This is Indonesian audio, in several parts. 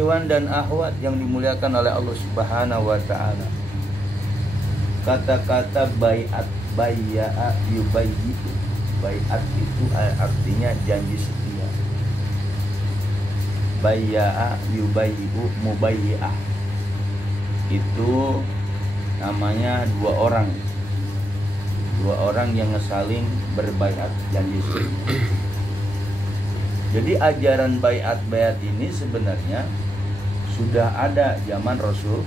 Iwan dan akhwat yang dimuliakan oleh Allah Subhanahu wa taala. Kata-kata baiat, bayya'a yubayyi. Baiat itu artinya janji setia. Bayya'a yubayyi'u mubayyi'ah. Itu namanya dua orang yang saling berbaiat janji setia. Jadi ajaran baiat ini sebenarnya sudah ada zaman Rasul.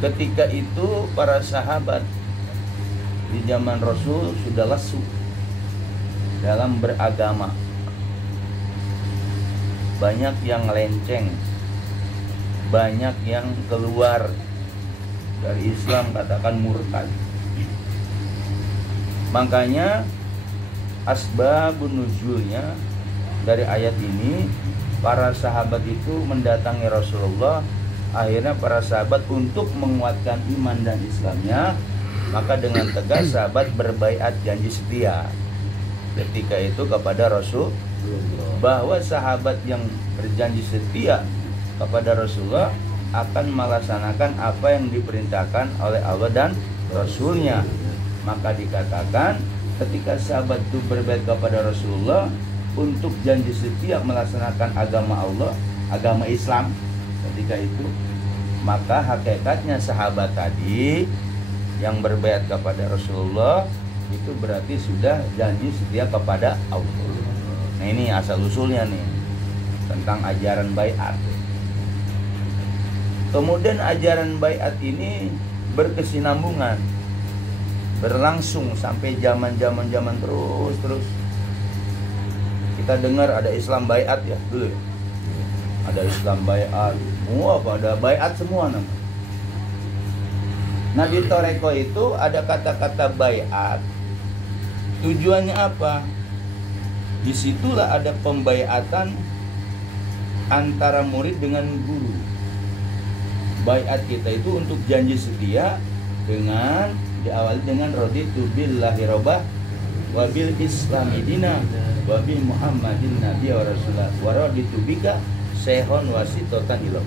Ketika itu para sahabat di zaman Rasul sudah lesu dalam beragama. Banyak yang lenceng, banyak yang keluar dari Islam, katakan murtad. Makanya asbabun nuzulnya dari ayat ini, para sahabat itu mendatangi Rasulullah. Akhirnya para sahabat untuk menguatkan iman dan Islamnya, maka dengan tegas sahabat berbaiat janji setia ketika itu kepada Rasul, bahwa sahabat yang berjanji setia kepada Rasulullah akan melaksanakan apa yang diperintahkan oleh Allah dan Rasulnya. Maka dikatakan ketika sahabat itu berbaiat kepada Rasulullah untuk janji setia melaksanakan agama Allah, agama Islam ketika itu, maka hakikatnya sahabat tadi yang berbaiat kepada Rasulullah itu berarti sudah janji setia kepada Allah. Nah, ini asal usulnya nih tentang ajaran baiat. Kemudian ajaran baiat ini berkesinambungan, berlangsung sampai zaman terus. Kita dengar ada Islam baiat ya dulu ya. Ada Islam baiat, semua pada baiat semua nama. Nah, di Toreko itu ada kata-kata baiat. Tujuannya apa? Disitulah ada pembaiatan antara murid dengan guru. Baiat kita itu untuk janji setia dengan diawali dengan raditu billahi rabbah wa bil islami dina wa bi muhammadin nabiyya wa rasulah wa raditu bika sehon wasitotan ilah.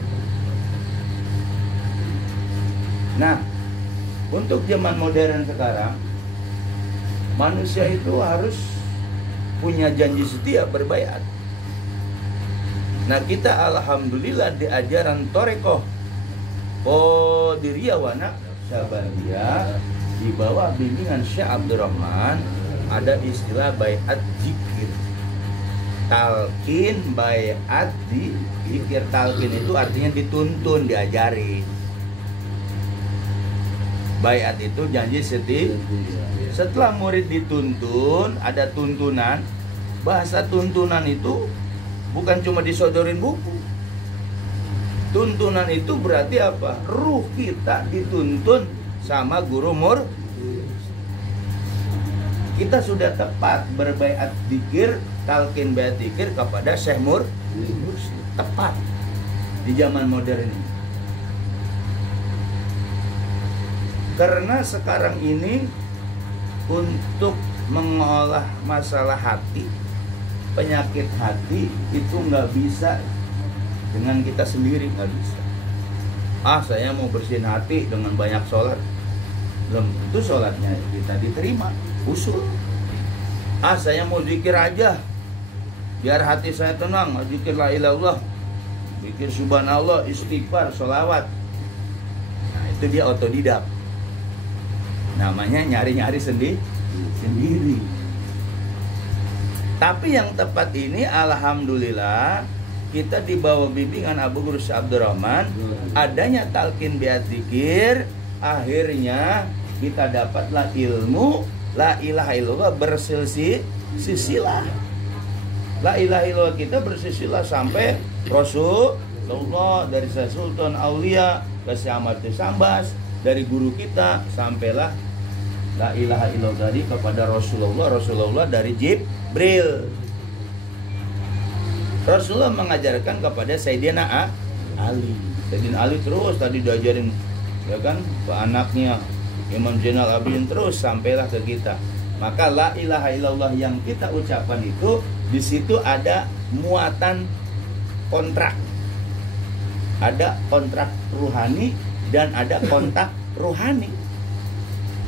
Nah, untuk zaman modern sekarang, manusia itu harus punya janji setia berbaiat. Nah, kita alhamdulillah di ajaran Torekoh Qadiriyah wa Naqsyabandiyah di bawah bimbingan Syekh Abdurrahman ada istilah baiat zikir. Talqin baiat di zikir. Talqin itu artinya dituntun, diajari. Baiat itu janji setia. Setelah murid dituntun, ada tuntunan. Bahasa tuntunan itu bukan cuma disodorin buku. Tuntunan itu berarti apa? Ruh kita dituntun sama guru mur. Kita sudah tepat berbaiat zikir, talqin baiat zikir kepada Syekh Mur. Tepat di zaman modern ini. Karena sekarang ini untuk mengolah masalah hati, penyakit hati itu nggak bisa dengan kita sendiri, nggak bisa. Saya mau bersihin hati dengan banyak sholat, belum tentu sholatnya kita diterima. Usul. Saya mau zikir aja biar hati saya tenang, zikir la ilaha illallah, zikir subhanallah, istighfar, sholawat. Nah, itu dia otodidak. Namanya nyari-nyari sendiri. Tapi yang tepat ini alhamdulillah kita di bawah bimbingan Abu Guru Abdurrahman, adanya talqin baiat zikir, akhirnya kita dapatlah ilmu la ilaha illallah bersilsilah. La ilaha illallah kita bersilsilah sampai Rasulullah, dari Sultan Aulia ke Syekh Ahmad Sambas, dari guru kita sampailah la ilaha illallah tadi kepada Rasulullah dari Jibril. Rasulullah mengajarkan kepada Sayyidina Ali. Sayyidina Ali terus tadi diajarin, ya kan, ke anaknya Imam Zainal Abidin, terus sampailah ke kita. Maka la ilaha illallah yang kita ucapkan itu di situ ada muatan kontrak. Ada kontrak ruhani dan ada kontak ruhani.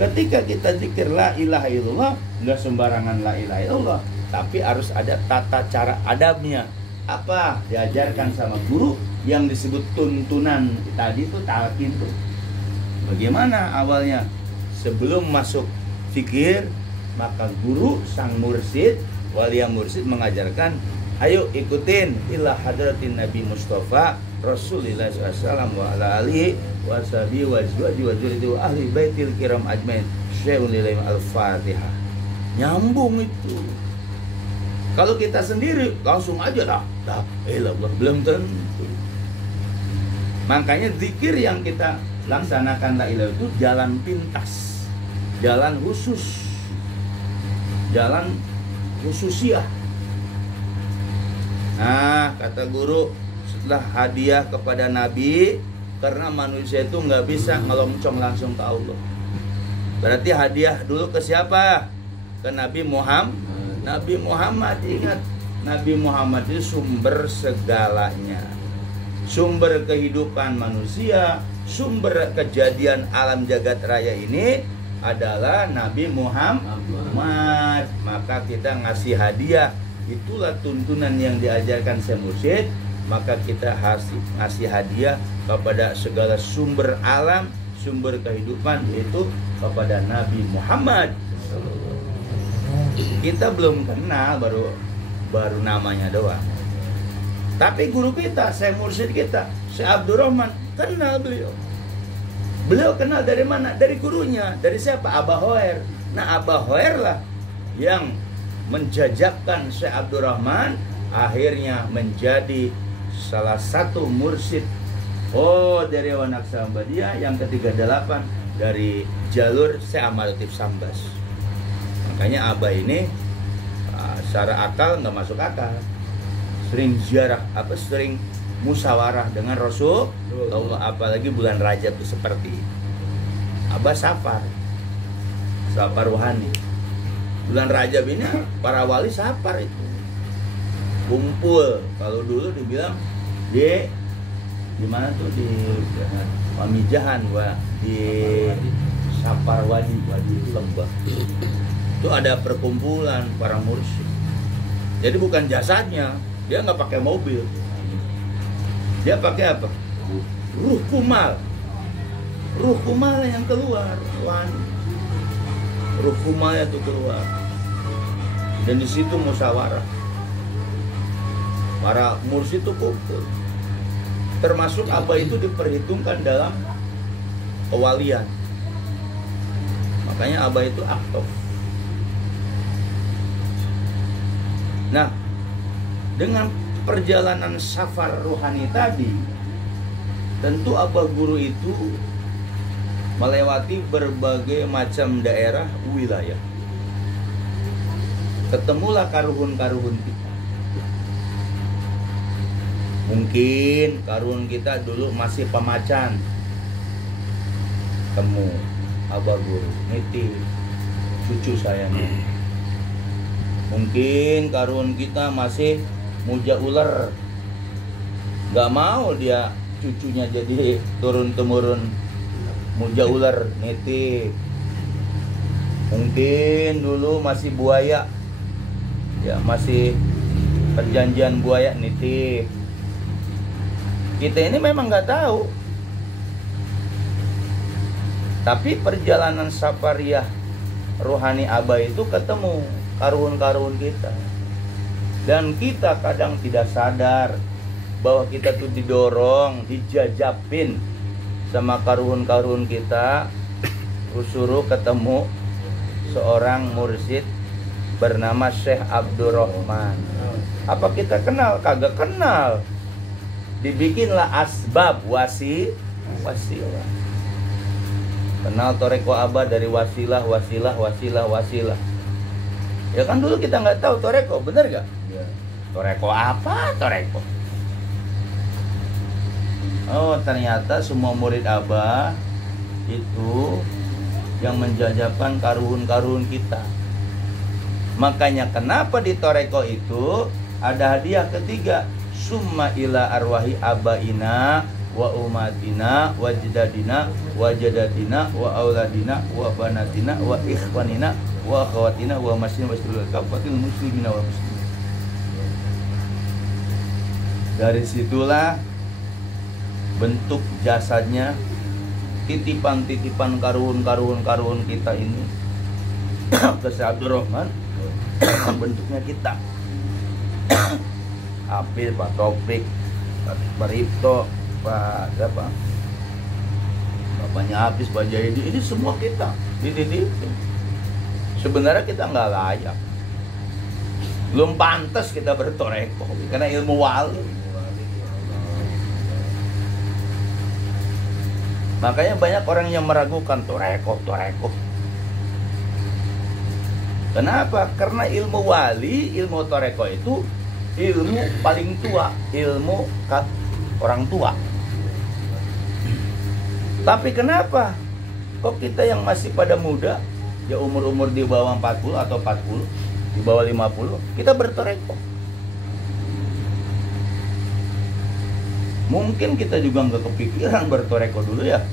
Ketika kita zikir la ilaha illallah, nggak sembarangan la ilaha illallah, tapi harus ada tata cara adabnya. Apa? Diajarkan sama guru yang disebut tuntunan tadi itu talqin tuh. Bagaimana awalnya? Sebelum masuk zikir, maka guru sang mursid, waliya mursid mengajarkan, ayo ikutin ila hadratin Nabi Mustafa Rasulullah SAW wa ala alihi wa sahbihi wa azwaji wa dzurriyyati wa ahli baitil kiram ajmain. Syai'un lillahi al-Fatihah. Nyambung itu. Kalau kita sendiri langsung aja dah ilallah, belum tentu. Makanya zikir yang kita laksanakan la ilaha itu jalan pintas, jalan khusus, jalan khususiah. Nah, kata guru, setelah hadiah kepada Nabi, karena manusia itu nggak bisa ngeloncong langsung ke Allah. Berarti hadiah dulu ke siapa? Ke Nabi Muhammad. Nabi Muhammad, ingat, Nabi Muhammad itu sumber segalanya, sumber kehidupan manusia, sumber kejadian alam jagat raya ini adalah Nabi Muhammad. Maka kita ngasih hadiah, itulah tuntunan yang diajarkan Syekh Mursyid. Maka kita ngasih hadiah kepada segala sumber alam, sumber kehidupan, yaitu kepada Nabi Muhammad. Kita belum kenal, baru namanya doang. Tapi guru kita, Syekh Mursyid kita, Syekh Abdurrahman, kenal beliau. Beliau kenal dari mana? Dari gurunya. Dari siapa? Abah Hoer. Nah, Abah Hoer lah yang menjajakkan Syekh Abdurrahman, akhirnya menjadi salah satu mursyid dari Wanaksambadiyah yang ke-38 dari jalur Syekh Ahmad Latif Sambas. Makanya Abah ini secara akal nggak masuk akal, sering ziarah, sering musyawarah dengan Rasul Allah, apalagi bulan Rajab itu seperti Abah safar ruhani. Bulan Rajab ini para wali safar itu kumpul. Kalau dulu dibilang di mana tuh, di Pamijahan, di Sapar Wadi Lembah. Itu ada perkumpulan para mursyid. Jadi bukan jasadnya, dia nggak pakai mobil. Dia pakai apa? Ruh kumal. Ruh kumal yang keluar, ruh kumalnya itu keluar. Dan di situ musyawarah. Para mursyid itu kumpul. Termasuk Abah itu diperhitungkan dalam kewalian. Makanya Abah itu aktif. Nah, dengan perjalanan safar ruhani tadi, tentu Abah guru itu melewati berbagai macam daerah wilayah. Ketemulah karuhun-karuhun kita. Mungkin karuhun kita dulu masih pemacan. Temu Abah guru, nitip cucu saya nih. Mungkin karuhun kita masih muja ular, nggak mau dia cucunya jadi turun-temurun muja ular, nitip. Mungkin dulu masih buaya, ya masih perjanjian buaya, nitip. Kita ini memang nggak tahu, tapi perjalanan safariyah rohani Abah itu ketemu karuhun-karuhun kita. Dan kita kadang tidak sadar bahwa kita tuh didorong, dijajapin sama karuhun-karuhun kita, suruh ketemu seorang mursyid bernama Syekh Abdurrahman. Apa kita kenal? Kagak kenal. Dibikinlah asbab wasilah. Kenal toreko Abah dari wasilah. Ya kan dulu kita nggak tahu toreko, bener gak? Ya. Toreko apa? Toreko. Oh, ternyata semua murid Abah itu yang menjajakan karuhun-karuhun kita. Makanya kenapa di toreko itu ada hadiah ketiga, summa ila arwahi abaina wa umatina wa jadadina wa jadatina wa auladina wa banatina wa ikhwanina wa akhawatina wa masyin wa seluruh kafatil muslimina wa muslimin. Dari situlah bentuk jasadnya, titipan-titipan karun kita ini ke Syekh Abdurrahman. Bentuknya kita Apil, Pak Topik, Pak Ripto, Pak siapa? Bapaknya Hafiz, Pak Jayadi, ini semua kita dididik. Sebenarnya kita nggak layak, belum pantas kita bertoreko karena ilmu wali. Makanya banyak orang yang meragukan toreko. Kenapa? Karena ilmu wali, ilmu toreko itu ilmu paling tua, ilmu orang tua. Tapi kenapa kok kita yang masih pada muda, ya umur-umur di bawah 40 atau 40, di bawah 50, kita bertoreko? Mungkin kita juga nggak kepikiran bertoreko dulu ya.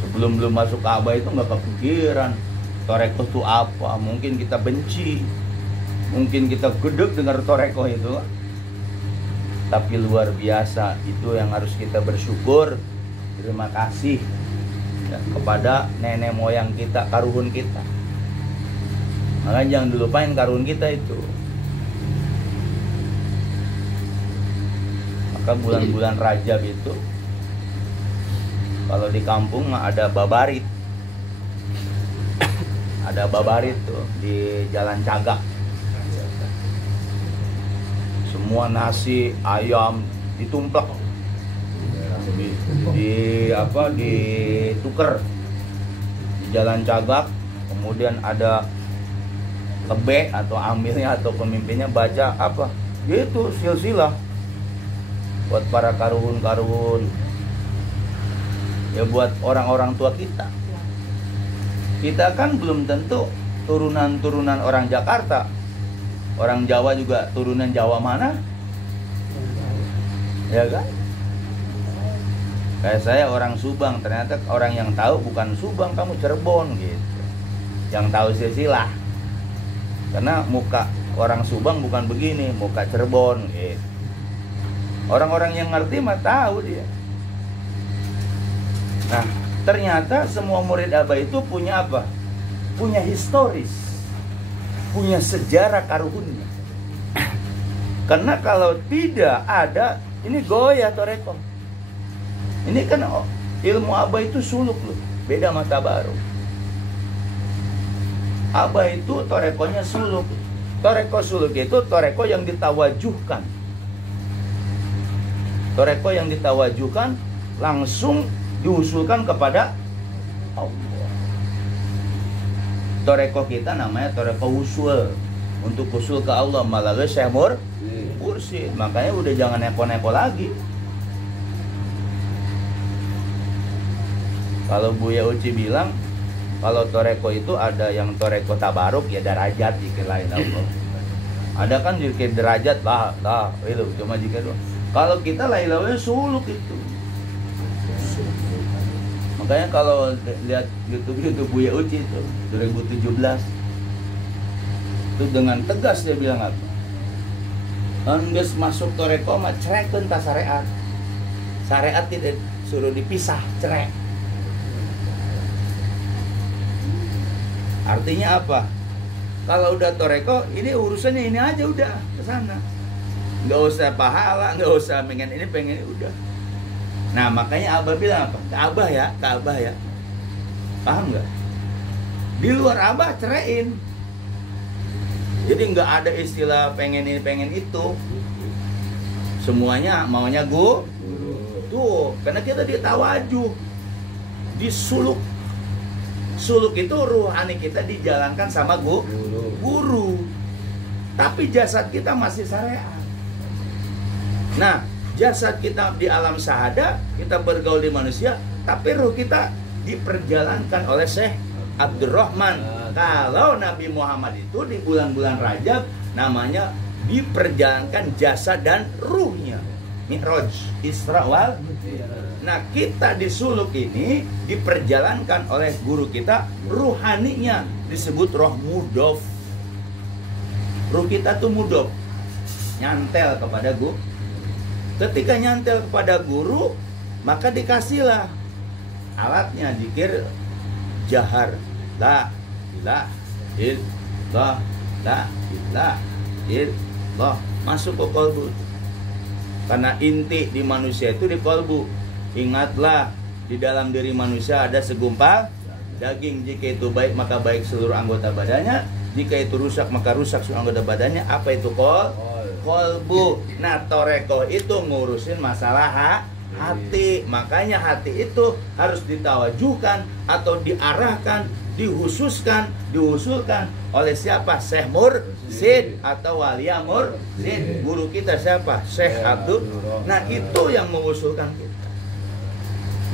Sebelum belum masuk Ka'bah itu nggak kepikiran toreko itu apa. Mungkin kita benci, mungkin kita gedeg dengar toreko itu. Tapi luar biasa, itu yang harus kita bersyukur. Terima kasih ya, kepada nenek moyang kita, karuhun kita. Makanya jangan dilupain karuhun kita itu. Maka bulan-bulan Rajab itu, kalau di kampung ada babarit. Ada babarit tuh di Jalan Cagak. Semua nasi, ayam ditumplek. Dituker di Jalan Cagak. Kemudian ada kebe atau amilnya atau pemimpinnya baca apa? Gitu, silsilah. Buat para karuhun-karuhun, ya buat orang-orang tua kita. Kita kan belum tentu turunan orang Jakarta. Orang Jawa juga turunan Jawa mana? Ya kan? Kayak saya orang Subang, ternyata orang yang tahu bukan Subang, kamu Cirebon gitu. Yang tahu silsilah. Karena muka orang Subang bukan begini, muka Cirebon gitu. Orang-orang yang ngerti mah tahu dia. Nah, ternyata semua murid Abah itu punya apa? Punya historis, punya sejarah karuhunnya. Karena kalau tidak ada, ini goyah toreko. Ini kan ilmu Abah itu suluk loh, beda mata baru. Abah itu torekonya suluk. Toreko suluk itu toreko yang ditawajuhkan. Toreko yang ditawajuhkan langsung diusulkan kepada Allah. Toreko kita namanya toreko usul, untuk usul ke Allah melalui Syekh Mursyid. Makanya udah jangan neko-neko lagi. Kalau Buya Uci bilang, kalau toreko itu ada yang toreko tabaruk, ya derajat zikir lain Allah. Ada kan zikir derajat lah itu cuma zikir doang. Kalau kita la ilaha illallah suluk itu. Makanya kalau lihat YouTube Buya Uci itu 2017 itu dengan tegas dia bilang apa? Enggeus masuk toreko mah cerekeun ta syariat. Syariat tidak suruh dipisah, cerek. Artinya apa? Kalau udah toreko, ini urusannya ini aja udah ke sana. Nggak usah pahala, nggak usah pengen ini udah. Nah makanya Abah bilang apa? Ke Abah ya. Paham nggak? Di luar Abah ceraiin. Jadi nggak ada istilah pengen ini pengen itu. Semuanya maunya tuh, karena kita ditawajuh, disuluk. Suluk itu ruhani kita dijalankan sama guru. Tapi jasad kita masih syariat. Nah, jasad kita di alam syahada, kita bergaul di manusia, tapi ruh kita diperjalankan oleh Syekh Abdurrahman. Kalau Nabi Muhammad itu di bulan-bulan Rajab namanya diperjalankan jasad dan ruhnya. Mi'raj, Isra wal. Nah, kita di suluk ini diperjalankan oleh guru kita, ruhaninya disebut roh mudhof. Ruh kita tuh mudhof, nyantel kepada guru. Ketika nyantel kepada guru, maka dikasihlah alatnya, zikir jahar, la ilaha illallah, la ilaha illallah, masuk ke kolbu. Karena inti di manusia itu di kolbu. Ingatlah, di dalam diri manusia ada segumpal daging. Jika itu baik, maka baik seluruh anggota badannya. Jika itu rusak, maka rusak seluruh anggota badannya. Apa itu kolbu? Nah, toreko itu ngurusin masalah hati. Makanya hati itu harus ditawajuhkan atau diarahkan, dihususkan, diusulkan oleh siapa? Syekh Mursid atau Walia Mursid. Guru kita siapa? Syekh Abdul. Nah, itu yang mengusulkan kita.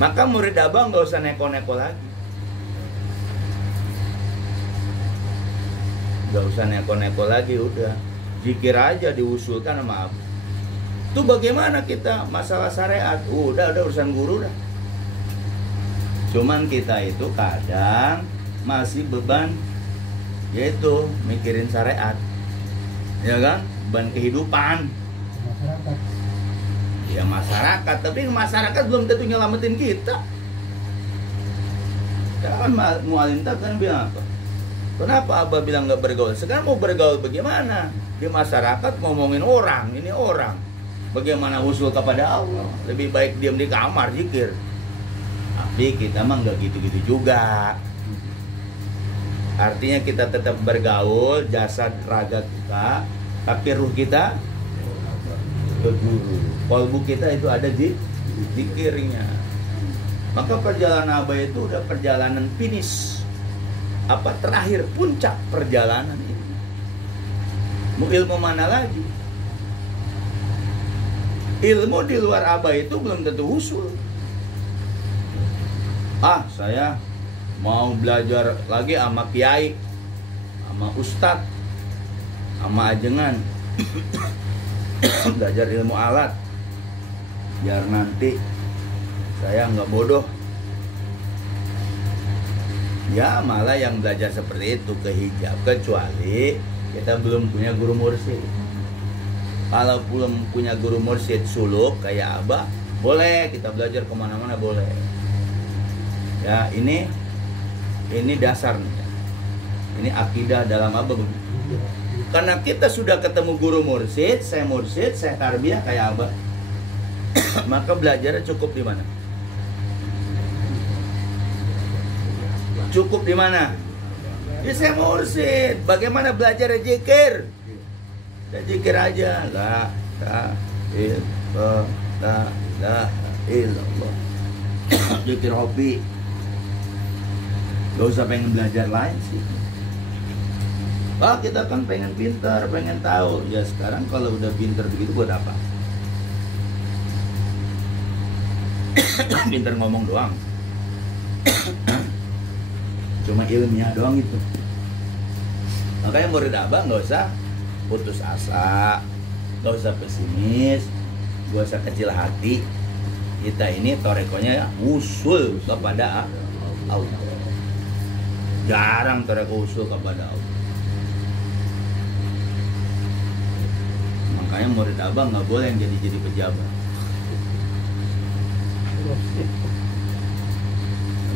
Maka murid abang nggak usah neko-neko lagi. Nggak usah neko-neko lagi, udah. Zikir aja diusulkan sama abang. Itu bagaimana kita masalah syariat? Udah urusan guru dah. Cuman kita itu kadang masih beban, yaitu mikirin syariat, ya kan? Beban kehidupan. Ya masyarakat, tapi masyarakat belum tentu nyelamatin kita. Kan mualim kan bilang apa? Kenapa Abah bilang nggak bergaul? Sekarang mau bergaul bagaimana? Di masyarakat ngomongin orang, ini orang. Bagaimana usul kepada Allah? Lebih baik diam di kamar zikir. Tapi kita mah nggak gitu-gitu juga. Artinya kita tetap bergaul, jasad raga kita, tapi ruh kita ke guru. Kolbu kita itu ada di zikirnya. Maka perjalanan Abah itu udah perjalanan finish. Apa terakhir puncak perjalanan ini. Mau ilmu mana lagi? Ilmu di luar Abah itu belum tentu usul. Saya mau belajar lagi sama kiai, sama ustadz, sama ajengan. Belajar ilmu alat biar nanti saya nggak bodoh. Ya malah yang belajar seperti itu ke hijab, kecuali kita belum punya guru mursyid. Kalau belum punya guru mursyid suluk kayak Abah, boleh kita belajar kemana-mana, boleh. Ya ini dasarnya. Ini akidah dalam Abah. Karena kita sudah ketemu guru mursyid, saya tarbiyah kayak Abah. Maka belajarnya cukup di mana? Cukup di mana? Ya saya mursyid. Bagaimana belajar zikir? Ya zikir aja. La illallah. Zikir hobi. Gak usah pengen belajar lain sih. Kita kan pengen pintar, pengen tahu. Ya sekarang kalau udah pintar begitu buat apa? Pintar ngomong doang. Cuma ilmiah doang itu. Makanya murid Abah nggak usah putus asa, nggak usah pesimis, nggak usah kecil hati. Kita ini torekonya usul kepada Allah. Jarang toreko usul kepada Allah. Makanya murid Abah nggak boleh yang jadi pejabat.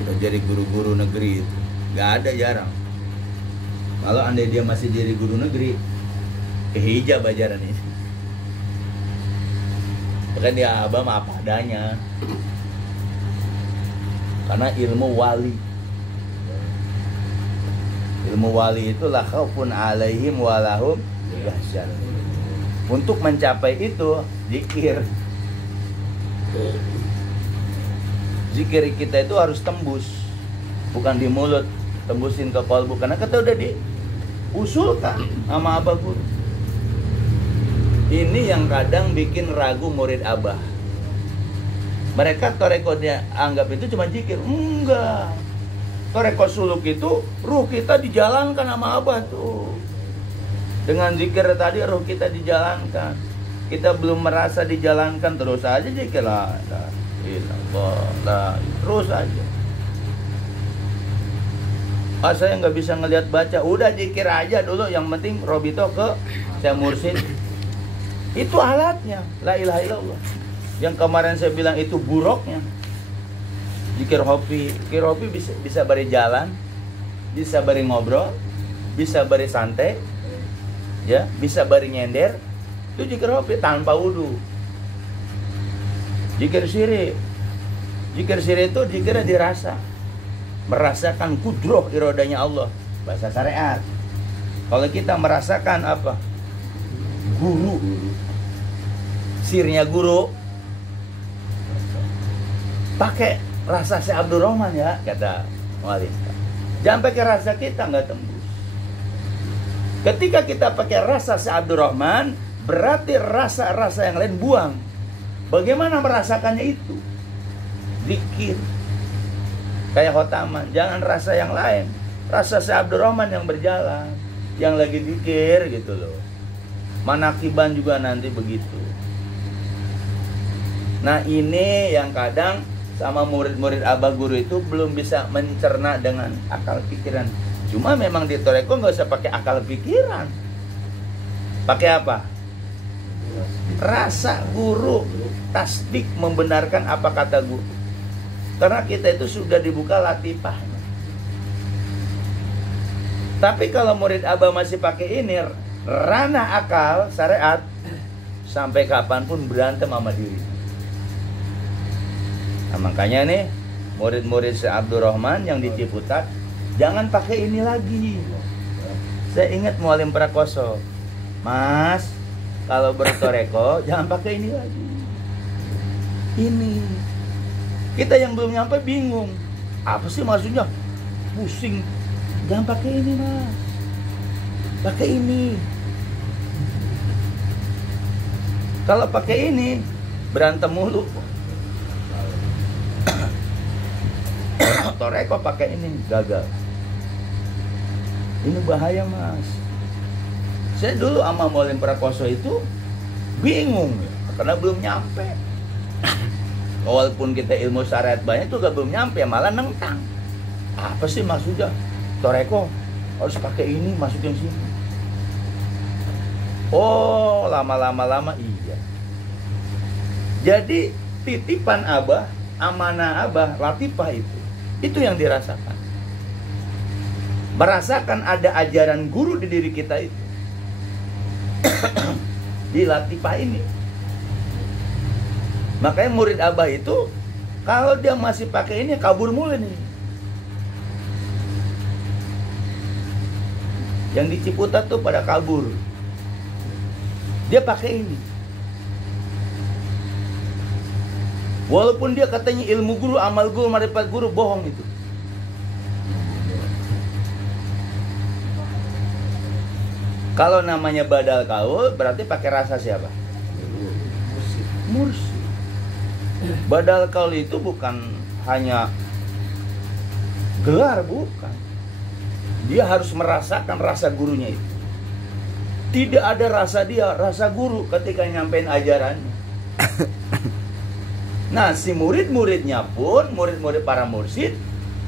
Udah jadi guru-guru negeri itu nggak ada, jarang. Kalau andai dia masih jadi guru negeri, kehijab ajaran ini. Bahkan dia Abah mah apa adanya. Karena ilmu wali. Ilmu wali itu la khaufun alaihim walahum yahzanun. Untuk mencapai itu zikir. Zikir kita itu harus tembus, bukan di mulut, tembusin ke kolbu. Karena kita udah diusulkan sama Abah Guru. Ini yang kadang bikin ragu murid Abah. Mereka toreko dia anggap itu cuma zikir. Enggak. Toreko suluk itu ruh kita dijalankan sama Abah tuh. Dengan zikir tadi roh kita dijalankan. Kita belum merasa dijalankan, terus aja zikir la ilallah, terus aja. Saya nggak bisa ngelihat baca, udah zikir aja dulu, yang penting Robito ke saya mursid. Itu alatnya, la ilaha illallah. Yang kemarin saya bilang itu buruknya. Zikir hobi bisa bari jalan, bisa bari ngobrol, bisa bari santai, ya, bisa bari nyender. Itu zikir hobi tanpa wudu. Zikir syirik itu zikirnya dirasa, merasakan kudroh irodanya Allah, bahasa syariat. Kalau kita merasakan apa? Guru, sirnya guru, pakai rasa si Abdurrahman ya, kata Wali. Jangan pakai rasa kita, nggak tembus. Ketika kita pakai rasa si Abdurrahman, berarti rasa-rasa yang lain buang. Bagaimana merasakannya itu? Zikir. Kayak khotaman, jangan rasa yang lain. Rasa si Abdurrahman yang berjalan, yang lagi zikir gitu loh. Manakiban juga nanti begitu. Nah ini yang kadang sama murid-murid abah guru itu belum bisa mencerna dengan akal pikiran. Cuma memang di Toreko nggak usah pakai akal pikiran. Pakai apa? Rasa guru, tasdik, membenarkan apa kata guru. Karena kita itu sudah dibuka latifahnya. Tapi kalau murid abah masih pakai ini, ranah akal, syariat, sampai kapanpun berantem sama diri. Nah, makanya nih murid-murid si Abdurrahman yang di Ciputat, jangan pakai ini lagi. Saya ingat Mualim Prakoso, Mas, kalau bertoreko jangan pakai ini lagi. Ini kita yang belum nyampe bingung, apa sih maksudnya? Pusing. Jangan pakai ini, Mas. Pakai ini. Kalau pakai ini berantem mulu. Toreko pakai ini gagal. Ini bahaya, Mas. Saya dulu sama Mualim Prakoso itu bingung karena belum nyampe. Walaupun kita ilmu syariat banyak juga belum nyampe, malah nentang. Apa sih maksudnya? Toreko harus pakai ini, masukin sini. Oh, lama iya. Jadi titipan abah, amanah abah, latifah itu yang dirasakan. Merasakan ada ajaran guru di diri kita itu. Di latifah ini. Makanya murid abah itu kalau dia masih pakai ini kabur mulu nih. Yang di Ciputat tuh pada kabur. Dia pakai ini. Walaupun dia katanya ilmu guru, amal guru, marifat guru, bohong itu. Kalau namanya badal kaul berarti pakai rasa siapa? Mursyid. Badal kaul itu bukan hanya gelar, bukan. Dia harus merasakan rasa gurunya itu. Tidak ada rasa dia, rasa guru ketika nyampein ajarannya. Nah, si murid-muridnya pun, murid-murid para mursyid,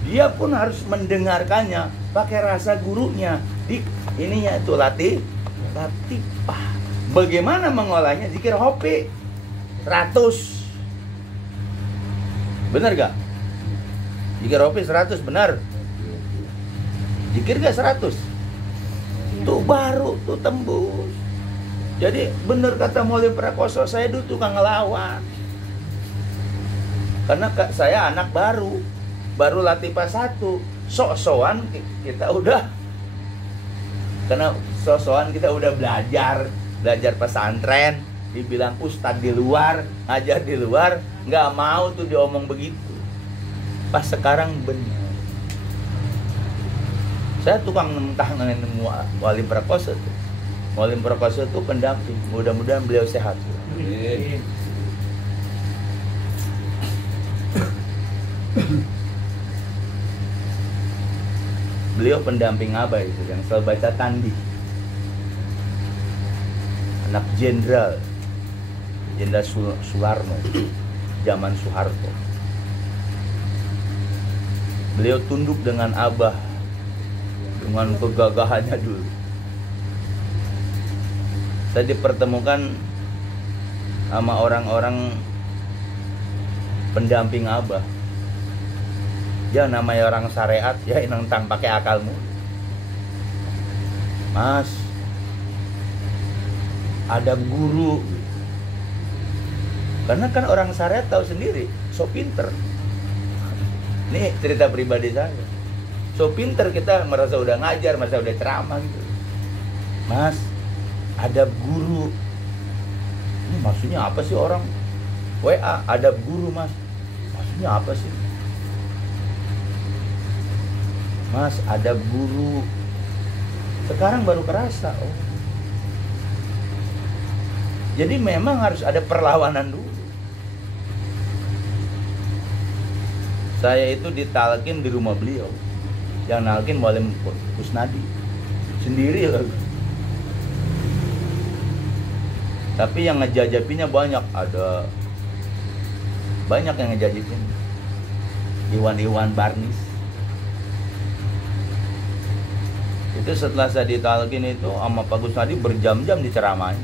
dia pun harus mendengarkannya pakai rasa gurunya. Di ininya itu latifah. Bagaimana mengolahnya? Zikir hobi 100. Benar gak? Zikir hobi 100 benar. Zikir gak 100? Tuh baru tuh tembus. Jadi benar kata Mualim Prakoso, saya dulu tukang ngelawan. Karena saya anak baru latifah 1. Sok-sokan kita udah, karena sok-sokan kita udah belajar pesantren, dibilang ustadz di luar, ngajar di luar, nggak mau tuh diomong begitu. Pas sekarang benar. Saya tukang nentang Mualim Prakoso tuh. Mualim Prakoso tuh pendamping. Mudah-mudahan beliau sehat. Beliau pendamping abah itu yang selalu baca tandih. anak Jenderal Sularno, zaman Soeharto. Beliau tunduk dengan Abah, dengan kegagahannya dulu. Saya dipertemukan sama orang-orang pendamping Abah. Ya namanya orang syariat, ya nentang pakai akalmu. Mas, ada guru. Karena kan orang syariat tahu sendiri, so pinter. Ini cerita pribadi saya. So pinter kita merasa udah ngajar, merasa udah ceramah gitu. Mas, ada guru. Ini maksudnya apa sih orang? WA, ada guru mas. Maksudnya apa sih? Mas, ada guru. Sekarang baru kerasa. Oh. Jadi memang harus ada perlawanan dulu. Saya itu ditalkin di rumah beliau. Yang nalkin Muallim Kusnadi sendiri loh. Tapi yang ngejajapinya banyak. Ada banyak yang ngejajipin. Iwan Barnis. Itu setelah saya ditalkin itu sama Pak Kusnadi berjam-jam diceramain.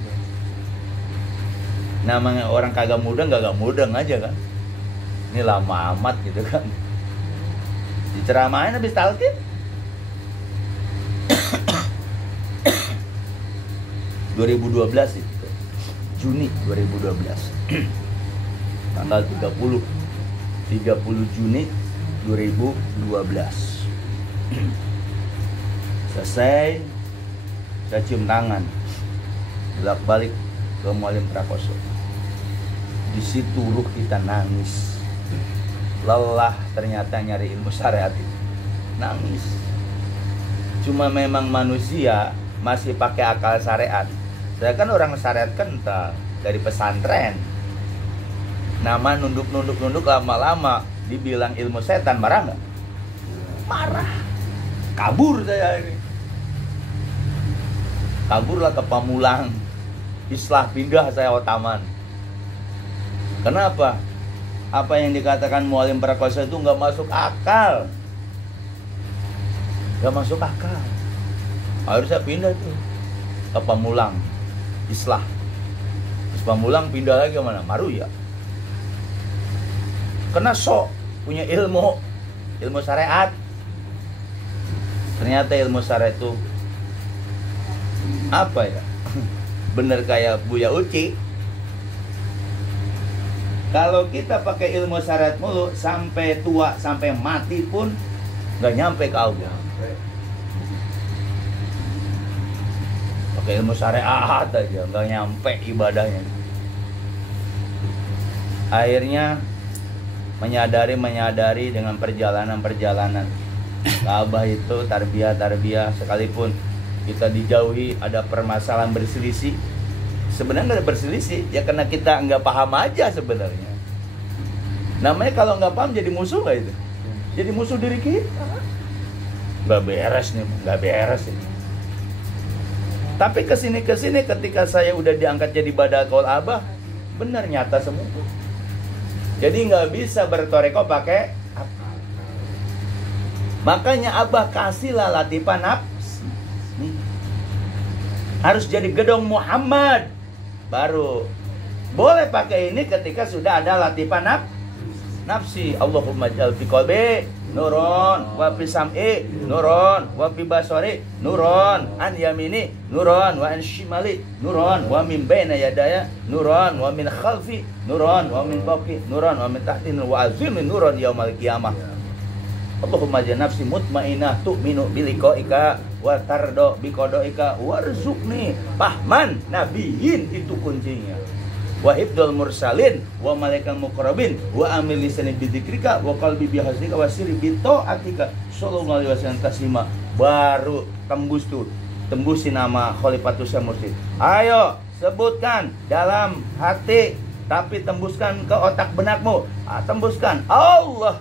Namanya orang kagak mudeng aja kan. Ini lama amat gitu kan. Diceramain habis talqin. 2012 itu. Juni 2012. Tanggal 30 Juni 2012. Selesai, saya cium tangan. Bolak-balik ke Muallim Prakoso. Di situ ruh kita nangis. Lelah ternyata nyari ilmu syariat itu. Nangis. Cuma memang manusia masih pakai akal syariat. Saya kan orang syariat kental dari pesantren. Nama nunduk lama-lama dibilang ilmu setan, marah nggak? Marah. Kabur saya ini. Kaburlah ke Pamulang. Islah pindah saya Otaman. Kenapa? Apa yang dikatakan Muallim Prakoso itu nggak masuk akal. Nggak masuk akal. Harus saya pindah tuh ke Pamulang, Islah. Terus Pamulang pindah lagi ke mana? Maruya. Karena sok punya ilmu syariat. Ternyata ilmu syariat itu apa ya? Bener kayak Buya Uci. Kalau kita pakai ilmu syariat mulu sampai tua, sampai mati pun nggak nyampe ke Allah. Pakai ilmu syariat aja nggak nyampe ibadahnya. Akhirnya menyadari dengan perjalanan Abah itu tarbiyah sekalipun kita dijauhi ada permasalahan berselisih. Sebenarnya nggak ada berselisih, ya karena kita nggak paham aja sebenarnya. Namanya kalau nggak paham jadi musuh nggak itu? Jadi musuh diri kita. Nggak beres ini. Tapi kesini ketika saya udah diangkat jadi badal kaul Abah, benar nyata semua. Jadi nggak bisa bertoreko pakai apa. Makanya Abah kasihlah latifah nafsi. Harus jadi gedong Muhammad. Baru boleh pakai ini ketika sudah ada latifah nafsi. Allahumma ja'al fi qalbi nurun wa fi sam'i nurun wa fi basari nurun an yamini nurun wa an shimali nurun wa min baina yadaya nurun wa min khalfi nurun wa min fawqi nurun wa min tahti wa azimi nurun yaumal qiyamah. Allahumma ja'al nafsi mutmainah tu'minu biliqaika wa tardo biqadaika warzuqni fahman nabiyin. Itu kuncinya. Wa hifdzul mursalin wa malaikal muqarrabin wa amil lisani bidzikrika wa qalbi bihasnika wa sirri bi taatika sallallahu alaihi wasallam taslima. Baru tembusin nama Khalifatus Mursyid. Ayo sebutkan dalam hati tapi tembuskan ke otak benakmu. Tembuskan Allah.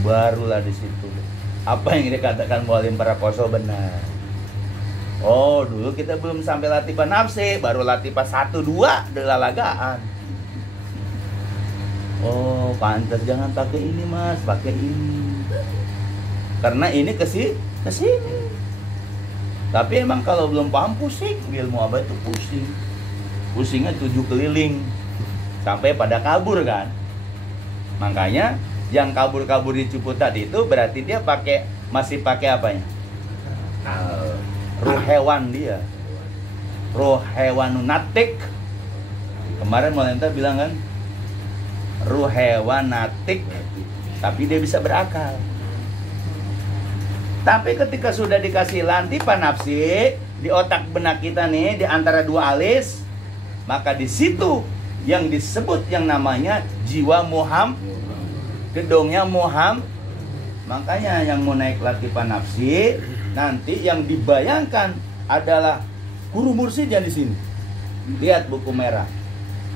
Barulah di situ apa yang dikatakan Muallim Prakoso benar. Oh, dulu kita belum sampai latifah nafsi, baru latifah 1, 2 delalagaan. Oh, pantas jangan pakai ini mas, pakai ini. Karena ini kesini. Tapi emang kalau belum paham pusing, ilmu abah itu pusing. Pusingnya 7 keliling. Sampai pada kabur kan. Makanya yang kabur-kabur di Ciput tadi itu berarti dia masih pakai apanya? Ruh hewan dia. Ruh hewanunatik. Kemarin Molenta bilang kan, ruh hewanatik, tapi dia bisa berakal. Tapi ketika sudah dikasih lantipan nafsi di otak benak kita nih, di antara 2 alis, maka di situ yang disebut yang namanya jiwa muham, gedongnya muham. Makanya yang mau naik latipan nafsi, nanti yang dibayangkan adalah guru mursyid yang di sini. Lihat buku merah.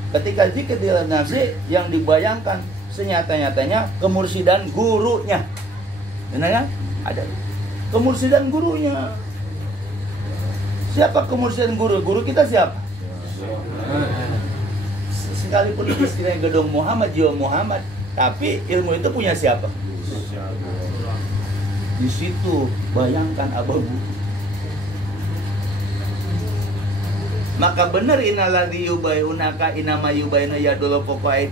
Ketika zikir di nafsi, yang dibayangkan senyata-nyatanya kemursidan gurunya. Benar kan? Ada kemursidan gurunya. Siapa kemursidan guru? Guru kita siapa? Sekalipun istilahnya gedong Muhammad, jiwa Muhammad, tapi ilmu itu punya siapa? Di situ bayangkan ababu. Maka benar inaladzi yubayunaka inama yubayna yadullu fawqa.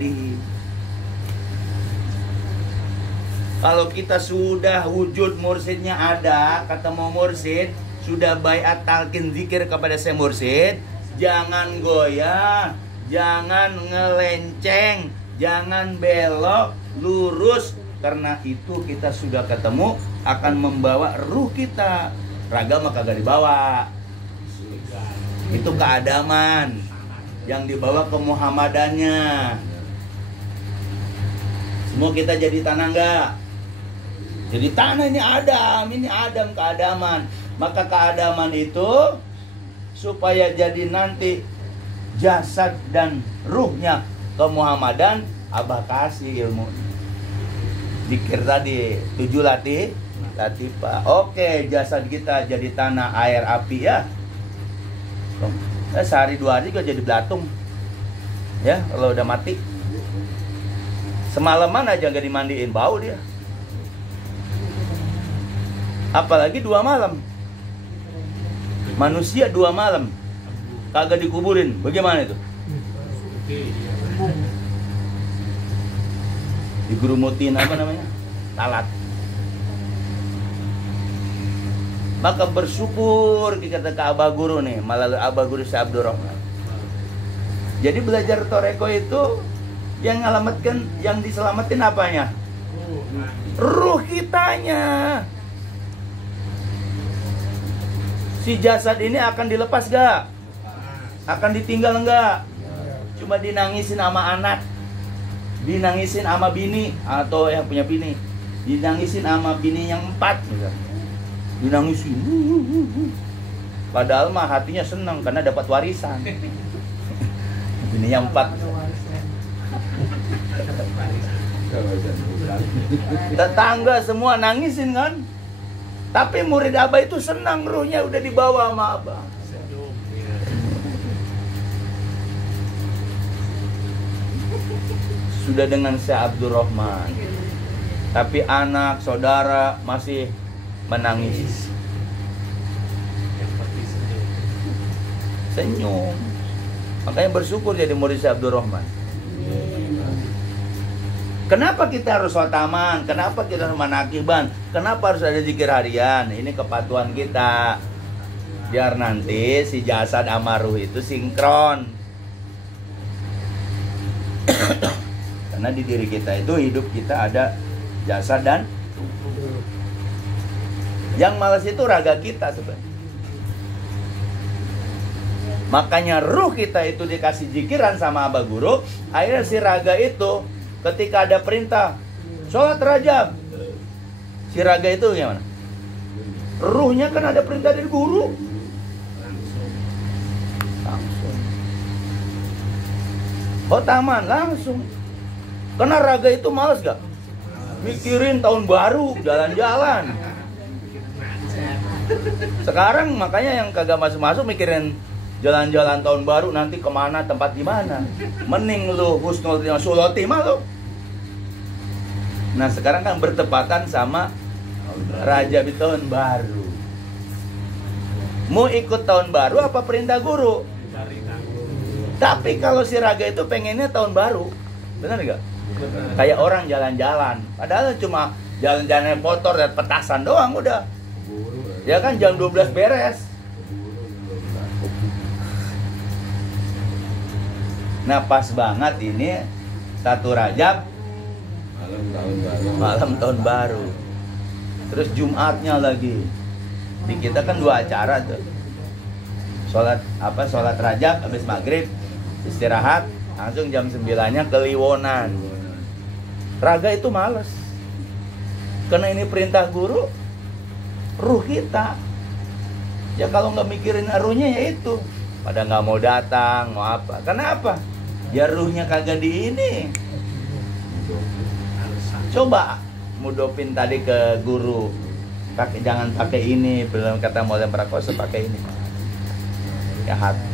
Kalau kita sudah wujud mursyidnya ada, ketemu mursyid, sudah baiat talqin zikir kepada saya mursyid, jangan goyah, jangan ngelenceng, jangan belok, lurus. Karena itu kita sudah ketemu, akan membawa ruh kita. Raga mah kagak dibawa. Itu keadaman yang dibawa ke Muhammadannya. Semua kita jadi tanah enggak? Jadi tanah ini Adam keadaman. Maka keadaman itu supaya jadi nanti jasad dan ruhnya ke Muhammadan, abah kasih ilmu. Zikir tadi 7 latifah. Oke, jasad kita jadi tanah, air, api ya. Sehari 2 hari juga jadi belatung. Ya, kalau udah mati. Semalaman aja nggak dimandiin, bau dia. Apalagi 2 malam. Manusia 2 malam kagak dikuburin, bagaimana itu? Digerumutin apa namanya? Talat. Maka bersyukur kita ke Abah Guru nih, melalui Abah Guru Syekh Abdur Rahman. Jadi belajar toreko itu yang ngalamatkan, yang diselamatin apanya? Ruh kitanya. Si jasad ini akan dilepas gak? Akan ditinggal enggak? Cuma dinangisin sama anak, dinangisin sama bini atau yang punya bini, dinangisin sama bini yang 4 misalnya. Dinangisin. Padahal mah hatinya senang karena dapat warisan. Bini yang 4. Tetangga semua nangisin kan? Tapi murid Abah itu senang, ruhnya udah dibawa sama Abah. Sudah dengan Syekh Abdur Rahman. Tapi anak, saudara masih menangis. Senyum. Makanya bersyukur jadi murid Syekh Abdur Rahman. Kenapa kita harus khataman? Kenapa kita harus manakiban? Kenapa harus ada zikir harian? Ini kepatuhan kita. Biar nanti si jasad sama ruh itu sinkron. Karena di diri kita itu, hidup kita ada jasad dan ruh. Yang malas itu raga kita sebenarnya. Makanya ruh kita itu dikasih zikiran sama Abah Guru. Akhirnya si raga itu ketika ada perintah sholat rajab, si raga itu gimana? Ruhnya kan ada perintah dari guru, langsung khotaman langsung. Karena raga itu malas gak? Mikirin tahun baru, jalan-jalan. Sekarang makanya yang kagak masuk-masuk mikirin jalan-jalan tahun baru nanti kemana, tempat di mana. Mending lu husnul khotimah lu. Nah sekarang kan bertepatan sama Rajab tahun baru. Mau ikut tahun baru apa perintah guru? Tapi kalau si Raga itu pengennya tahun baru, benar nggak? Kayak orang jalan-jalan, padahal cuma jalan-jalan motor dan petasan doang udah. Ya kan jam 12 beres. Nah pas banget ini 1 Rajab malam tahun baru. Terus Jumatnya lagi. Di kita kan 2 acara tuh. Sholat Rajab habis maghrib, istirahat, langsung jam 9-nya Kliwonan. Raga itu males. Karena ini perintah guru, ruh kita. Ya kalau nggak mikirin ruhnya ya itu. Pada nggak mau datang, mau apa. Kenapa? Ya ruhnya kagak di ini. Coba mudopin tadi ke guru. Jangan pakai ini, belum kata Maulana Prakoso pakai ini. Ya hati.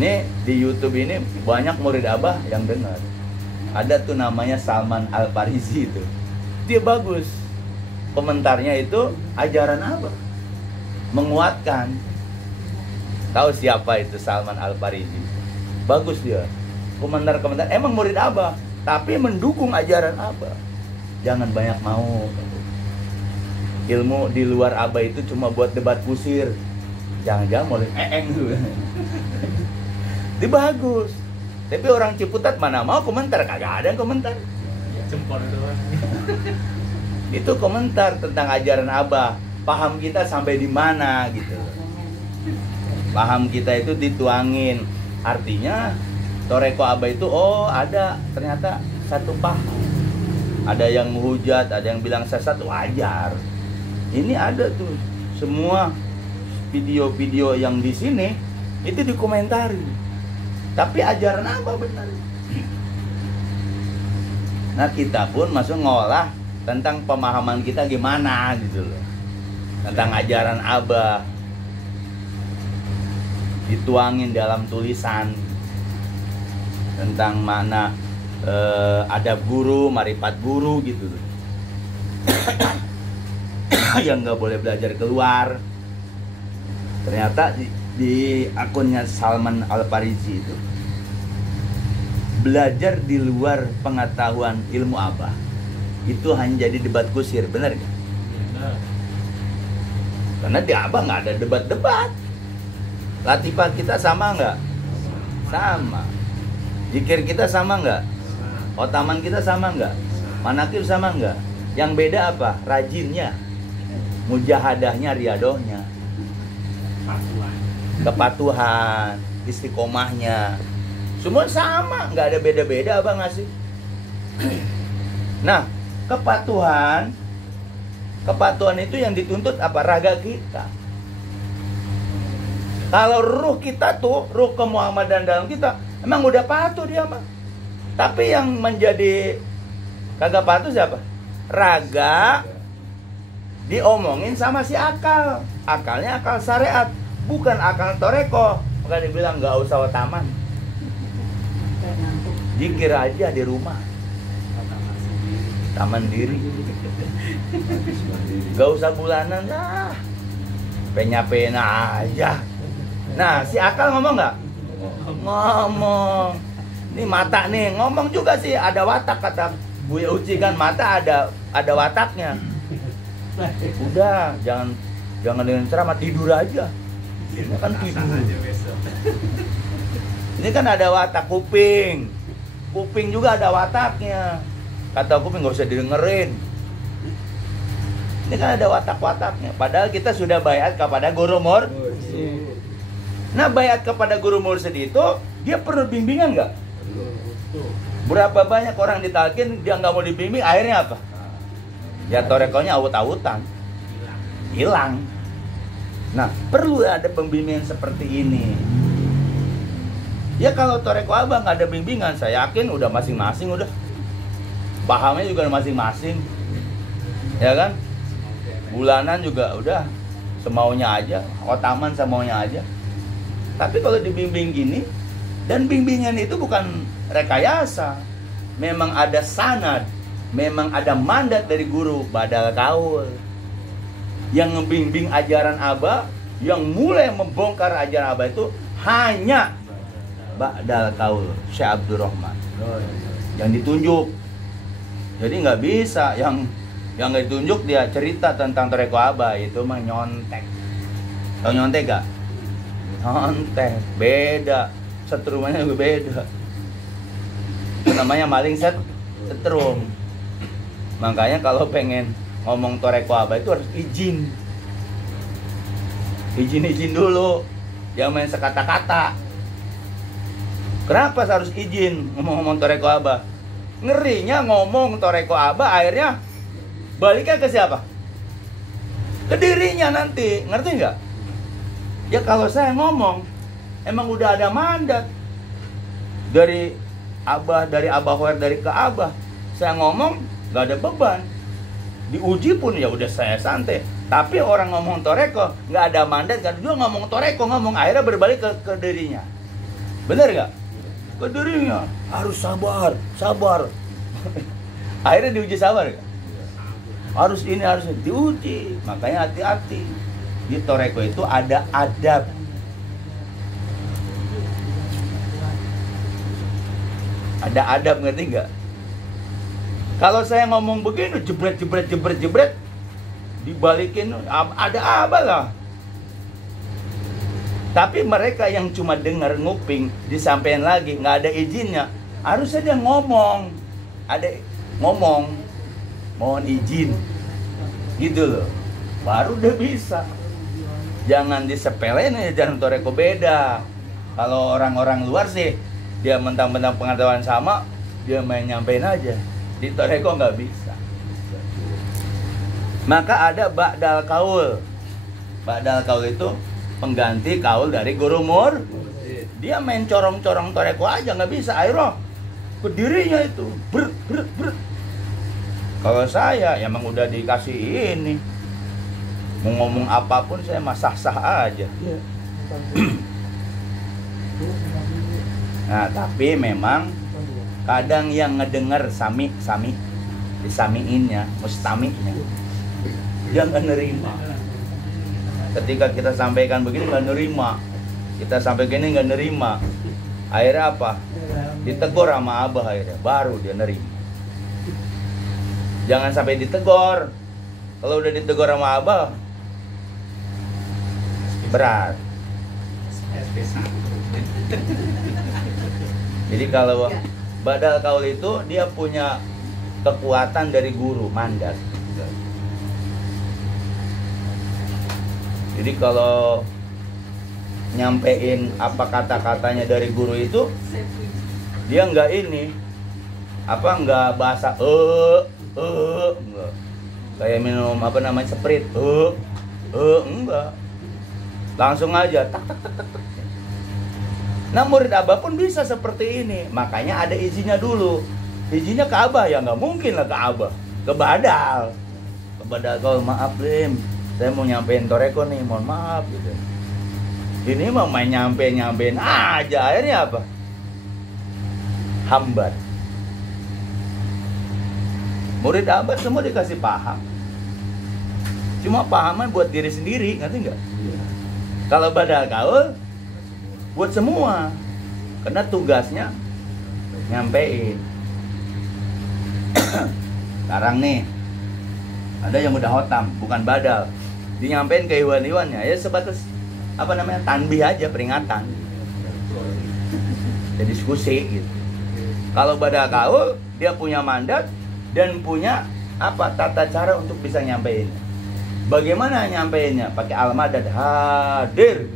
Ini di YouTube ini banyak murid Abah yang dengar. Ada tuh namanya Salman Al-Farisi itu. Dia bagus. Komentarnya itu ajaran Abah. Menguatkan. Tahu siapa itu Salman Al-Farisi? Bagus dia. Komentar-komentar emang murid Abah, tapi mendukung ajaran Abah. Jangan banyak mau. Ilmu di luar Abah itu cuma buat debat kusir. Jangan-jangan mulai tuh. Dia bagus. Tapi orang Ciputat mana mau komentar, kagak ada yang komentar. Jempol doang. Itu komentar tentang ajaran Abah. Paham kita sampai di mana gitu. Paham kita itu dituangin. Artinya Toreko Abah itu ada ternyata satu paham. Ada yang menghujat, ada yang bilang sesat, wajar. Ini ada tuh semua video-video yang di sini itu dikomentari. Tapi ajaran apa benar? Nah kita pun masuk ngolah tentang pemahaman kita gimana gitu loh. Tentang ajaran Abah. Dituangin dalam tulisan. Tentang mana adab guru, marifat guru gitu loh. Yang nggak boleh belajar keluar. Ternyata di akunnya Salman Al-Farisi itu belajar di luar pengetahuan ilmu Abah itu hanya jadi debat kusir, benar gak? Benar. Karena di Abah nggak ada debat-debat. Latifah kita sama nggak? Sama. Zikir kita sama nggak? Khotaman kita sama nggak? Manakib sama nggak? Yang beda apa? Rajinnya, mujahadahnya, riadohnya, kepatuhan, istiqomahnya, semua sama, nggak ada beda-beda abang ngasih. Nah, kepatuhan itu yang dituntut apa? Raga kita. Kalau ruh kita tuh, ruh kemuhammadan dalam kita, emang udah patuh dia mah. Tapi yang menjadi kagak patuh siapa? Raga diomongin sama si akal. Akalnya akal syariat, bukan akal toreko. Maka dibilang nggak usah taman. Zikir aja di rumah. Taman diri. Gak usah bulanan lah. Penya-pena aja. Nah, si akal ngomong nggak? Ngomong. Ini mata nih, ngomong juga sih. Ada watak kata Buya Uci kan, mata ada wataknya. Udah, jangan dengan ceramah, tidur aja. Ini kan tidur. Ini kan ada watak kuping. Kuping juga ada wataknya. Kata kuping nggak usah didengerin. Ini kan ada watak-wataknya. Padahal kita sudah bayat kepada guru mursyid. Nah, bayat kepada guru mursyid itu dia perlu bimbingan nggak? Berapa banyak orang ditalkin dia nggak mau dibimbing, akhirnya apa? Ya torekonya awut-awutan, hilang. Nah, perlu ada pembimbingan seperti ini. Ya kalau toreko abang nggak ada bimbingan, saya yakin udah masing-masing udah pahamnya juga masing-masing, ya kan? Bulanan juga udah semaunya aja, khotaman semaunya aja. Tapi kalau dibimbing gini, dan bimbingan itu bukan rekayasa, memang ada sanad, memang ada mandat dari guru badal kaul yang ngebimbing ajaran Abah, yang mulai membongkar ajaran Abah itu hanya badal kaul Syekh Abdurrahman yang ditunjuk. Jadi nggak bisa yang nggak ditunjuk dia cerita tentang toreko Abah, itu mah nyontek. Tahu nyontek gak? Nyontek, beda. Setrumannya juga beda. Itu namanya maling setrum. Makanya kalau pengen ngomong toreko Abah itu harus izin dulu, jangan main sekata-kata. Kenapa harus izin ngomong toreko Abah? Ngerinya ngomong toreko Abah akhirnya baliknya ke siapa? Ke dirinya nanti, ngerti nggak? Ya kalau saya ngomong emang udah ada mandat dari Abah, dari Abah Hoer, dari ke Abah. Saya ngomong nggak ada beban, diuji pun ya udah saya santai. Tapi orang ngomong toreko nggak ada mandat, kan dia ngomong toreko, ngomong akhirnya berbalik ke dirinya. Bener nggak? Ke dirinya harus sabar. Akhirnya diuji sabar kan? Harus ini, harus ini. Diuji. Makanya hati-hati. Di toreko itu ada adab. Ada adab, ngerti nggak? Kalau saya ngomong begini, jebret, dibalikin, ada apa lah. Tapi mereka yang cuma dengar nguping, disampaikan lagi, nggak ada izinnya, harusnya dia ngomong, mohon izin, gitu loh, baru udah bisa. Jangan disepelein ya, jangan toreko beda. Kalau orang-orang luar sih, dia mentang-mentang pengetahuan sama, dia main nyampein aja. Di toreko nggak bisa. Maka ada ba'dal kaul. Ba'dal kaul itu pengganti kaul dari guru mur. Dia main corong-corong toreko aja nggak bisa. Ayo ke dirinya itu ber. Kalau saya ya emang udah dikasih ini, mau ngomong apapun saya mah sah-sah aja. Nah tapi memang kadang yang ngedenger sami disamiinnya, mustaminya, dia nggak nerima. Ketika kita sampaikan begini nggak nerima, kita sampai gini nggak nerima, akhirnya apa? Ditegur sama Abah, akhirnya baru dia nerima. Jangan sampai ditegur. Kalau udah ditegur sama Abah berat. Jadi kalau badal kaul itu dia punya kekuatan dari guru, mandat. Jadi kalau nyampein apa kata-katanya dari guru itu, dia nggak ini, nggak bahasa enggak. Kayak minum Sprite, enggak. Langsung aja tak. Nah murid Abah pun bisa seperti ini. Makanya ada izinnya dulu. Izinnya ke Abah ya nggak mungkin lah ke Abah, ke badal. Ke badal kau, maaf Lim, saya mau nyampein toreko nih, mohon maaf gitu. Ini mah main nyampein aja, akhirnya apa? Hambat. Murid Abah semua dikasih paham. Cuma pahaman buat diri sendiri, ngerti nggak? Kalau badal kaul buat semua, karena tugasnya nyampein. Sekarang nih ada yang udah khotam, bukan badal, dinyampein ke iwan-iwannya ya sebatas tanbih aja, peringatan, ya diskusi gitu. Kalau badal kaul dia punya mandat dan punya tata cara untuk bisa nyampein. Bagaimana nyampeinnya? Pakai al-madad hadir.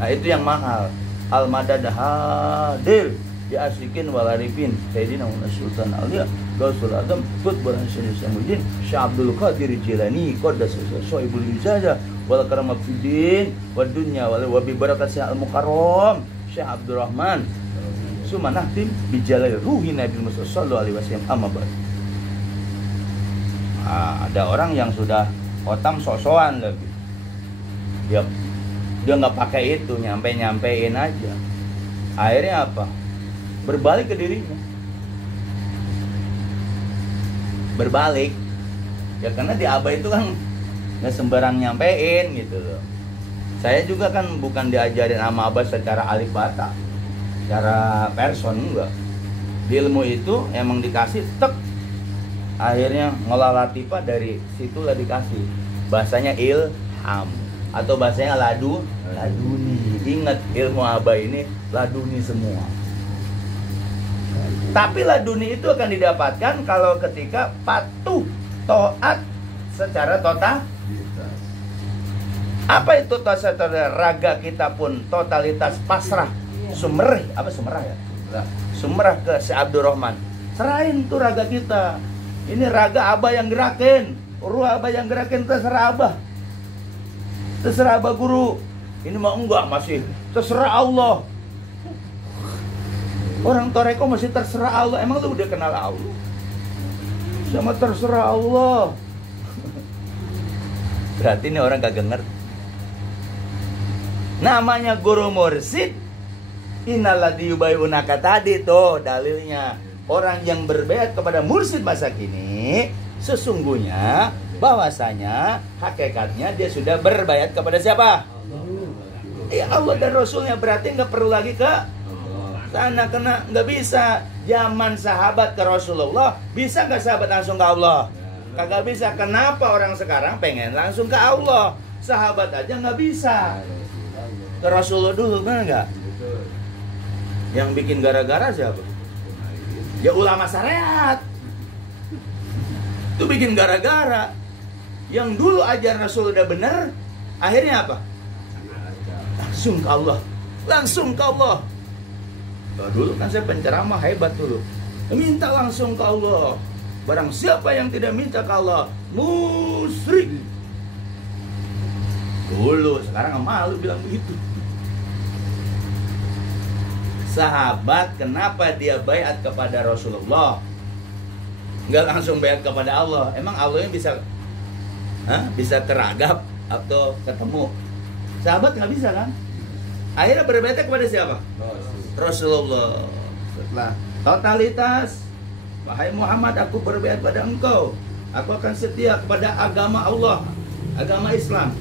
Nah itu yang mahal. Al-madad hadir diasikin walarifin Sayyidina Sultan Aulia Gausul Adam Qutbul Hasan Samuddin Syekh Abdul Qadir Jilani Qaddas Sohibul Ijaza wal karam fid wad dunya wa bi barakati al-mukarram Syekh Abdurrahman Sumanahtim bijalai ruhi Nabi Muhammad sallallahu alaihi wasallam amma ba'd. Ada orang yang sudah khotam sok-sokan lagi. Dia nggak pakai itu, nyampein aja. Akhirnya apa? Berbalik ke dirinya. Berbalik. Ya karena di Abah itu kan nggak sembarang nyampein gitu loh. Saya juga kan bukan diajarin sama Abah secara alif bata, secara person, enggak. Di ilmu itu emang dikasih tek. Akhirnya ngolah latifah dari situlah dikasih. Bahasanya ilham atau bahasanya laduni. Ingat ilmu Abah ini laduni semua. Tapi laduni itu akan didapatkan kalau ketika patuh, taat secara total. Apa itu total? Raga kita pun totalitas pasrah, sumerah ya? Sumerah ke si Abdurrahman. Serahin tuh raga kita. Ini raga Abah yang gerakin, ruh Abah yang gerakin, terserah Abah. Terserah Abah guru. Ini mah enggak, masih terserah Allah. Orang toreko masih terserah Allah. Emang lu udah kenal Allah? Sama terserah Allah. Berarti ini orang kagak ngerti. Namanya guru mursid. Innalladzi yubayyi'unaka tadi tuh dalilnya. Orang yang berbaiat kepada mursid masa kini sesungguhnya bahwasanya hakikatnya dia sudah berbaiat kepada siapa? Ya Allah dan Rasulnya. Berarti nggak perlu lagi ke sana, kena nggak bisa. Zaman sahabat ke Rasulullah, bisa nggak sahabat langsung ke Allah? Kagak bisa. Kenapa orang sekarang pengen langsung ke Allah? Sahabat aja nggak bisa. Ke Rasulullah dulu, benar nggak? Yang bikin gara-gara siapa? Ya ulama syariat. Itu bikin gara-gara. Yang dulu ajaran Rasul udah benar, akhirnya apa? Langsung ke Allah. Langsung ke Allah. Nah, dulu kan saya penceramah hebat dulu. Minta langsung ke Allah. Barang siapa yang tidak minta ke Allah, musyrik. Dulu, sekarang malu bilang begitu. Sahabat, kenapa dia baiat kepada Rasulullah? Nggak langsung baiat kepada Allah. Emang Allahnya bisa teragap atau ketemu? Sahabat nggak bisa kan? Akhirnya berbaiat kepada siapa? Rasulullah. Setelah totalitas, wahai Muhammad, aku berbaiat pada engkau. Aku akan setia kepada agama Allah, agama Islam.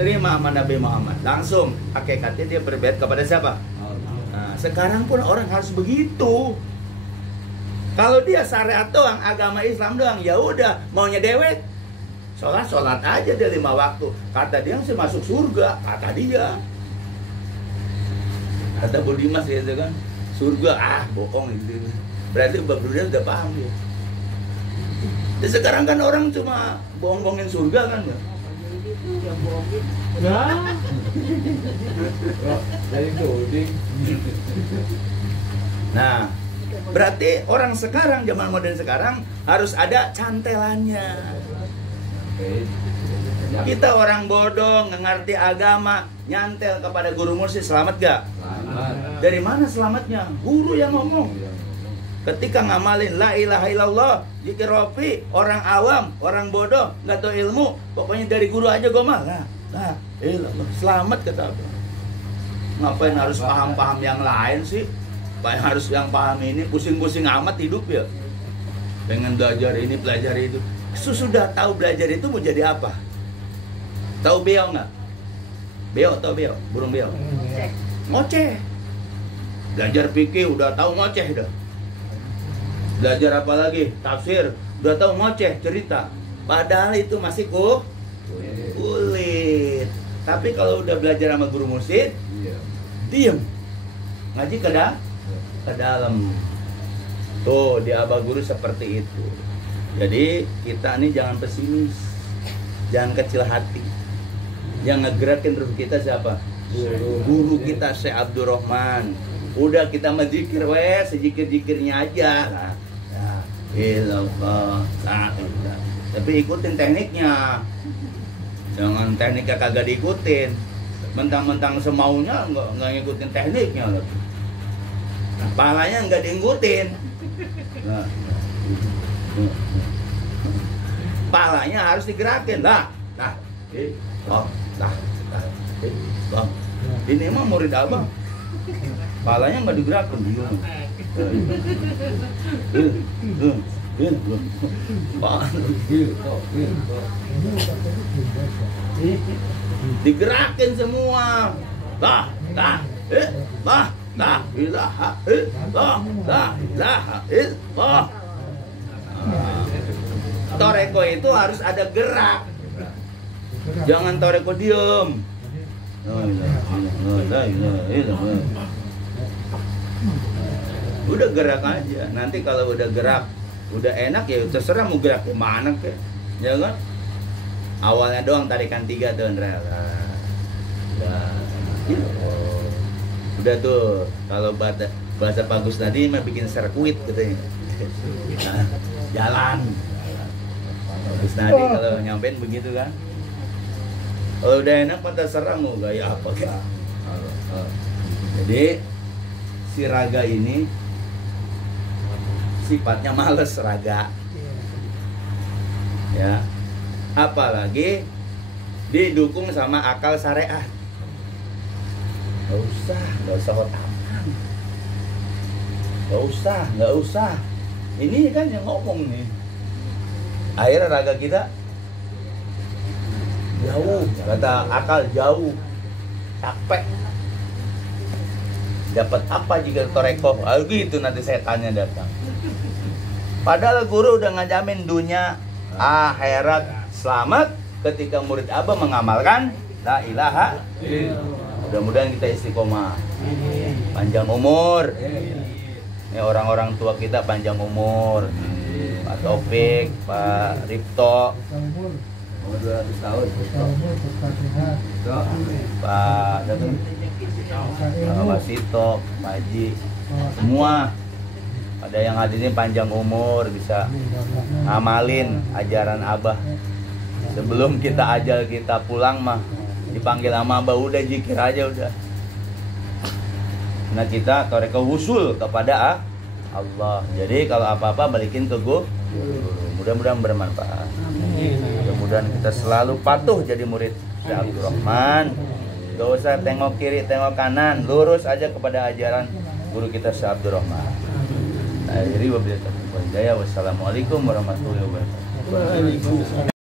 Terima sama Nabi Muhammad. Langsung hakikatnya dia berbaiat kepada siapa? Nah, sekarang pun orang harus begitu. Kalau dia syariat doang, agama Islam doang, ya udah, maunya dewek. Sholat aja dia 5 waktu. Kata dia sih masuk surga, kata dia. Kata Budimas gitu kan, surga, bohong gitu. Berarti Mbak Brudia udah paham ya. Dan sekarang kan orang cuma bohong-bohongin surga kan ya. Nah, berarti orang sekarang, zaman modern sekarang harus ada cantelannya. Kita orang bodoh, nggak ngerti agama, nyantel kepada guru mursyid, selamat gak? Selamat. Dari mana selamatnya? Guru yang ngomong. Ketika ngamalin la ilaha illallah, zikir rofi, orang awam, orang bodoh, nggak tahu ilmu, pokoknya dari guru aja gue mah. Nah, selamat kata apa? Ngapain harus paham-paham yang lain sih? Ngapain harus yang paham ini? Pusing-pusing amat hidup ya. Pengen belajar ini, belajar itu. Sudah tahu belajar itu mau jadi apa? Tahu beo nggak? Beo atau beo? Burung beo? Ngoceh. Belajar fikih udah tahu ngoceh dah. Belajar apa lagi? Tafsir udah tahu ngoceh cerita. Padahal itu masih kulit. Tapi kalau udah belajar sama guru mursyid, diem. Ngaji ke dalam. Tuh di Abah Guru seperti itu. Jadi kita nih jangan pesimis, jangan kecil hati. Yang ngegerakin ruh kita siapa? Guru kita Syekh Abdurrahman. Udah kita menzikir sejikir-jikirnya aja. Nah, ilallah. Tapi ikutin tekniknya. Jangan tekniknya kagak diikutin. Mentang-mentang semaunya nggak ngikutin tekniknya. Nah, palanya nggak diikutin. Nah, palanya harus digerakin lah. Bang, ini emang murid abang. Palanya nggak digerakkan dia. Digerakin semua. Lah, la ilaha illallah, la ilaha illallah. Toreko itu harus ada gerak. Jangan toreko diem. Udah gerak aja. Nanti kalau udah gerak, udah enak ya terserah mau gerak kemana ke. Ya kan? Awalnya doang tarikan 3 tuh Andra. Udah tuh kalau bahasa bagus tadi mah bikin sirkuit katanya. Jalan. Bagus tadi kalau nyampein begitu kan. Kalau udah enak pada serang mau gaya apa kan. Jadi si raga ini sifatnya males raga. Ya. Apalagi didukung sama akal syariah. Gak usah khotaman. Gak usah. Ini kan yang ngomong nih. Akhirnya raga kita jauh, kata akal jauh, capek. Dapat apa jika toreko? Gitu nanti setannya datang. Padahal guru udah ngajamin dunia, akhirat selamat ketika murid abah mengamalkan la ilaha. Mudah-mudahan kita istiqomah, panjang umur. Ini orang-orang tua kita panjang umur. Pak Taufik, Pak Ripto, 200 tahun. Pak Wasito, Pak Haji, semua ada yang hadirin panjang umur, bisa ngamalin ajaran abah. Sebelum kita ajal kita pulang mah dipanggil sama abah, udah zikir aja udah. Nah kita toreko wusul kepada Allah. Jadi kalau apa-apa balikin ke guru. Mudah-mudahan bermanfaat. Mudah-mudahan kita selalu patuh jadi murid Syekh Abdul Rahman. Gak usah tengok kiri, tengok kanan, lurus aja kepada ajaran guru kita Syekh Abdul Rahman. Nah, jadi wassalamualaikum warahmatullahi wabarakatuh.